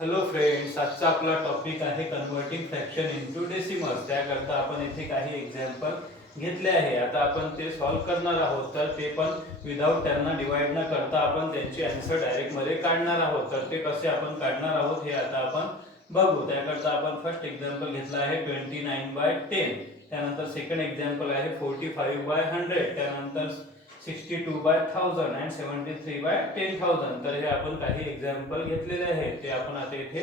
Hello friends, आजचा आपला topic आहे कन्वर्टिंग फ्रॅक्शन इनटू डेसिमल्स। त्याकरता आपण इथे काही एक्झाम्पल घेतले आहे। आता आपण ते सॉल्व करणार आहोत, तर ते पण विदाउट त्यांना डिवाइड न करता आपण त्यांची आन्सर डायरेक्ट मध्ये काढणार आहोत। तर ते कसे आपण काढणार आहोत हे आता आपण बघू। त्याकरता आपण फर्स्ट एक्झाम्पल घेतला आहे 29/10, त्यानंतर सेकंड एक्झाम्पल आहे 45/100, त्यानंतर 62/1000 and 73/10,000। तर हे आपण काही एक्झाम्पल घेतलेले आहेत, ते आपण आता इथे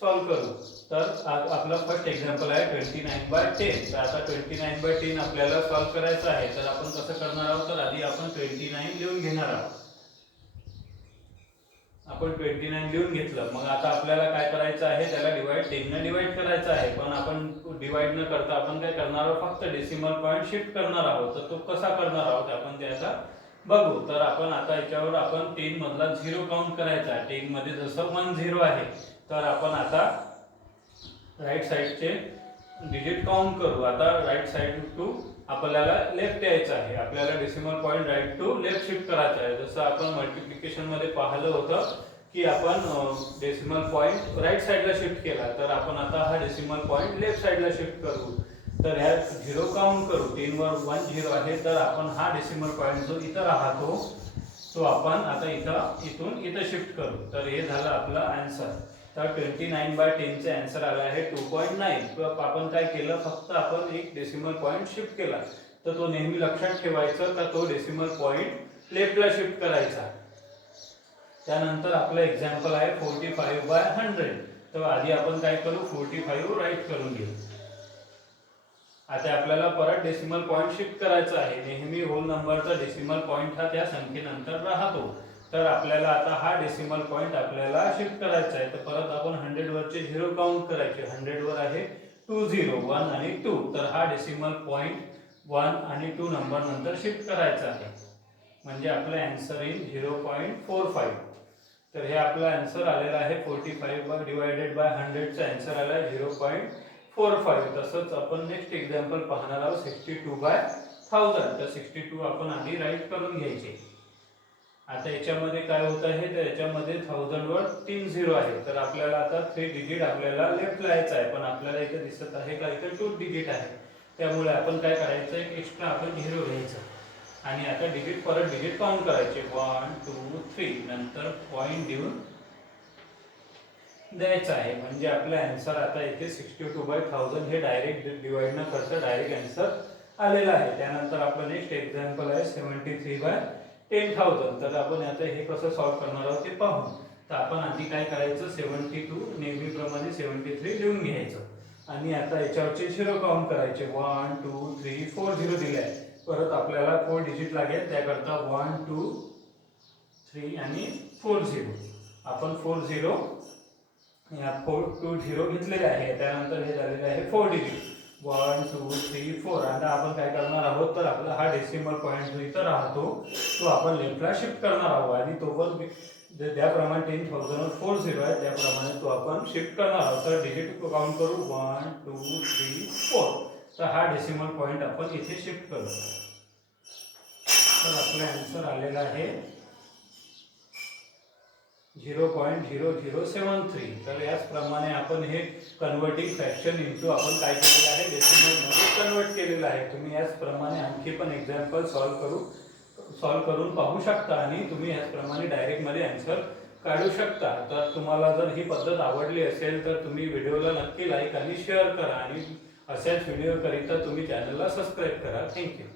सॉल्व करू। तर आपला फर्स्ट एक्झाम्पल आहे 29/10। तर आता 29/10 आपल्याला सॉल्व करायचं आहे। तर आपण कसं करणार आहोत, तर आधी आपण 29 लिहून घेणार आहोत। आपण 29 लिहून घेतलं, मग आता आपल्याला काय करायचं आहे, त्याला डिवाइड 10 ने डिवाइड करायचं आहे। पण आपण डिवाइड न करता आपण काय करणार आहोत, फक्त डेसिमल पॉइंट शिफ्ट करणार आहोत। तर तो कसा करणार आहोत आपण ते आता बघू। तर आपण आता याच्यावर आपण 10 मधला 0 काउंट करायचा आहे। 10 मध्ये जसं 1 0 आहे, तर आपण आता राईट साइडचे डिजिट काउंट करू। आता राईट साइड टू आपल्याला लेफ्ट यायचं आहे। आपल्याला decimal point right to left shift करायचा आहे। जसं आपण मल्टिप्लिकेशन मध्ये पाहिलं होतं की आपण डेसिमल पॉइंट राईट साइडला शिफ्ट केला, तर आपण आता हा डेसिमल पॉइंट लेफ्ट साइडला शिफ्ट करू। तर ह्या 0 काउंट करू। 10 वर 1 0 आहे, तर आपण हा डेसिमल पॉइंट जो इथं राहतो तो आपण आता इथून इथं शिफ्ट करू। तर हे झालं आपलं आन्सर। तर 29/10 चे आन्सर आला आहे 2.9। आपण काय केलं, फक्त आपण एक डेसिमल पॉइंट शिफ्ट केला। तर तो नेहमी लक्षात ठेवायचा का तो डेसिमल पॉइंट लेफ्टला शिफ्ट करायचा। त्यानंतर आपलं एक्झाम्पल आहे 45/100। तर आधी आपण काय करू, 45 राईट करून घेऊ। आता आपल्याला परत डेसिमल पॉइंट शिफ्ट करायचा आहे। नेहमी होल नंबरचा डेसिमल पॉइंट हा त्या संख्येनंतर राहतो। तर आपल्याला आता हा डेसिमल पॉइंट आपल्याला शिफ्ट करायचा आहे। तर परत आपण 100 वरचे 0 काउंट करायचे। 100 वर आहे 2 0, 1 आणि 2, तर हा डेसिमल पॉइंट 1 आणि 2 नंबर नंतर शिफ्ट करायचा आहे। म्हणजे आपलं आन्सर इन 0.45। तर हे आपलं आन्सर आलेला आहे 45 डिवायडेड बाय 100 चा आन्सर आला आहे 0.45। तसंच आपण नेक्स्ट एक्झाम्पल पाहणार आहोत 62/1000। तर 62 आपण आधी राईट करून घ्यायचे। आता याच्यामध्ये काय होत आहे, तर याच्यामध्ये 1000 वर 3 0 आहे, तर आपल्याला आता 3 डिजिट आपल्याला लेफ्ट लावायचा आहे। पण आपल्याला इथे दिसत आहे का इथे 2 डिजिट आहे, त्यामुळे आपण काय करायचं, एक एक्स्ट्रा आपण 0 घ्यायचं आणि आता डिजिट परत डिजिट काउंट करायचे 1 2 3, नंतर पॉइंट देऊन द्यायचं आहे। म्हणजे आपलं आन्सर आता इथे 62/1000 हे डायरेक्ट डिवाइड न करता डायरेक्ट आन्सर आलेला आहे। त्यानंतर आपलं नेक्स्ट एक्झाम्पल आहे 73/10,000। तर आपण आता हे कसं सॉल्व करणार आहोत ते पाहू। तर आपण आधी काय करायचं, 72 नेहमीप्रमाणे 73 लिहून घ्यायचं आणि आता याच्यावरचे 0 काउंट करायचे। 1 2 3 4 0 दिले आहे। परत आपल्याला 4 डिजिट लागेल, त्याकरता 1 2 3 आणि 4 0। आपण 4 0 या 4 2 0 घेतलेले आहे। त्यानंतर हे झालेले आहे 4 डिजिट 1 2 3 4। आता आपण काय करणार आहोत, तर आपला हा डेसिमल पॉइंट जो इथं राहतो तो आपण लेफ्टला शिफ्ट करणार आहोत। आणि तो पण ज्याप्रमाणे 10,000 वर 4 0 आहे त्याप्रमाणे तो आपण शिफ्ट करणार आहोत। तर डिजिट काउंट करू 1 2 3 4। तर हा डेसिमल पॉइंट आपण इथे शिफ्ट करू। तर आपला आन्सर आलेला आहे 0.0073। तर याचप्रमाणे आपण हे कन्वर्टिंग फ्रॅक्शन इनटू आपण काय केलेलं आहे, डेसिमल मध्ये कन्वर्ट केलेलं आहे। तुम्ही याचप्रमाणे आणखी पण एक्झाम्पल सॉल्व करून पाहू शकता आणि तुम्ही याचप्रमाणे डायरेक्ट मध्ये आन्सर काढू शकता। तर तुम्हाला जर ही पद्धत आवडली असेल तर तुम्ही व्हिडिओला नक्की लाईक आणि शेअर करा आणि अशाच व्हिडिओ करिता तुम्ही चॅनलला सबस्क्राईब करा। थँक्यू।